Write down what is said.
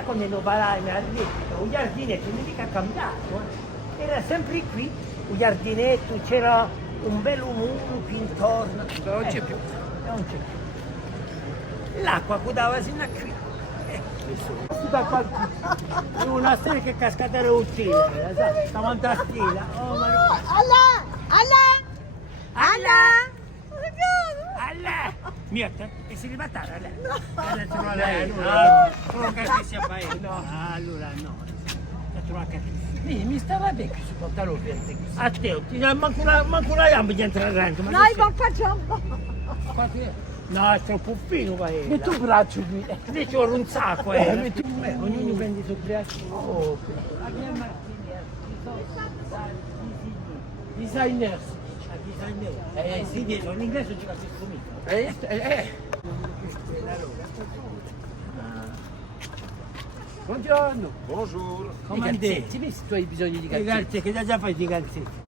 volta quando il novalai mi ha detto, un giardinetto non è mica cambiato, era sempre qui, un giardinetto, c'era un bel muro qui intorno. Non c'è più. Non c'è più. L'acqua cudava sino a qui. Da qualche... una stella che è cascata era uccisa, davanti alla stella. Oh, ma no. Allah! Allah! Allah! Allah! Mirta, e si ribattava lei? No. Lei, Solo che sia paese. No, allora no. La trovata mi stava bene questo pantalone verde. A te, manco una gamba di entrare dentro. Ma Noi non facciamo. no, è troppo fino, va. metti un braccio qui. Lì c'è un sacco, ognuno prende il suo braccio. Oh, Designer. sì, dietro, l'ingresso ci capisco mica. Buongiorno. Bonjour. Comandante. Ti metti i tuoi bisogni di calzetti? Che già fai di calzetti?